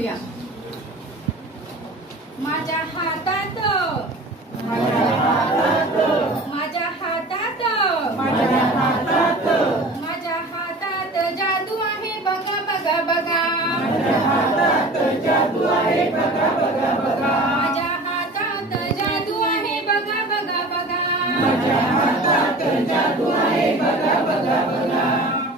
म्हणूया. माझ्या हातात माझ्या हातात माझ्या हातात माझ्या हातात माझ्या हातात जादू आहे बघा बघा बघा. माझ्या हातात जादू आहे बघा बघा बघा. माझ्या हातात जादू आहे बघा बघा बघा. माझ्या हातात जादू आहे बघा बघा बघा.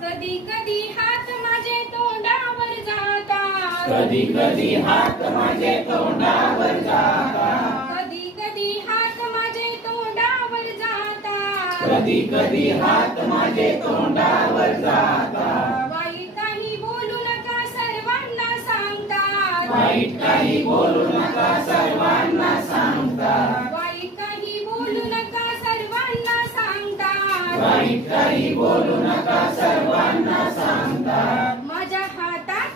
कधी कधी हात माझे तोंडावर जातात. कधी कधी हात माझे तोंडावर जातात. कधी कधी हात माझे तोंडावर जातात. कधी कधी हात माझे तोंडावर जातात. वाईट काही बोलू नका सर्वांना सांगतात. वाईट काही बोलू नका सर्वांना सांगतात. वाईट काही बोलू नका सर्वांना सांगतात. वाईट काही बोलू नका सर्वांना सांगतात. माझ्या हातात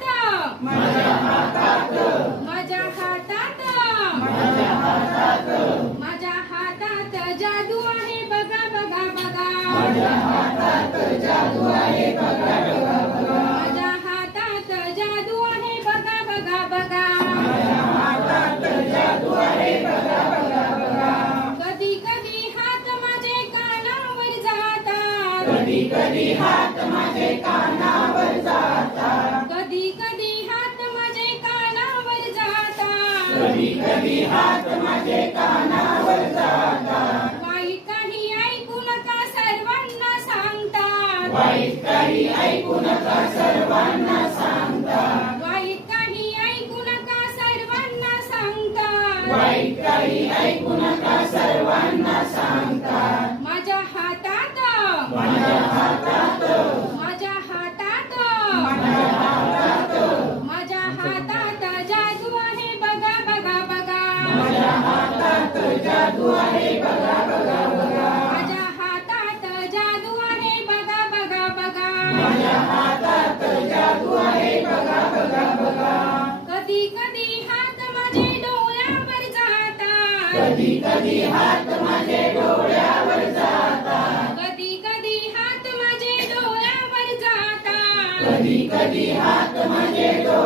माझ्या हातात माझ्या हातात माझ्या हातात माझ्या हातात जादू आहे बघा बघा बघा. माझ्या हातात जादू आहे बघा बघा बघा. माझ्या हातात जादू आहे बघा बघा बघा. माझ्या हातात जादू आहे बघा बघा बघा. कधी कधी हात माझे कानावर जातात. कधी कधी हात माझे कानावर जातात. कधी कधी हात माझे कानावर जातात. कधी कधी हात माझे कानावर जातात. वाईट काही ऐकू नका सर्वांना सांगतात. वाईट काही ऐकू नका सर्वांना सांगतात. वाईट काही ऐकू नका सर्वांना सांगतात. वाईट काही ऐकू नका सर्वांना सांगतात. माझ्या हातात माझ्या हातात माझ्या हातात माझ्या हातात माझ्या हातात जादू आहे बघा बघा बघा. माझ्या हातात जादू आहे बघा बघा बघा. माझ्या हातात जादू आहे बघा बघा बघा. माझ्या हातात जादू आहे बघा बघा बघा. कधी कधी हात माझे डोळ्यावर जातात. कधी कधी हात माझे डोळ्यावर जातात. कधी कधी हात माझे डोळ्यावर जातात. कधी कधी हात माझे डोळ्यावर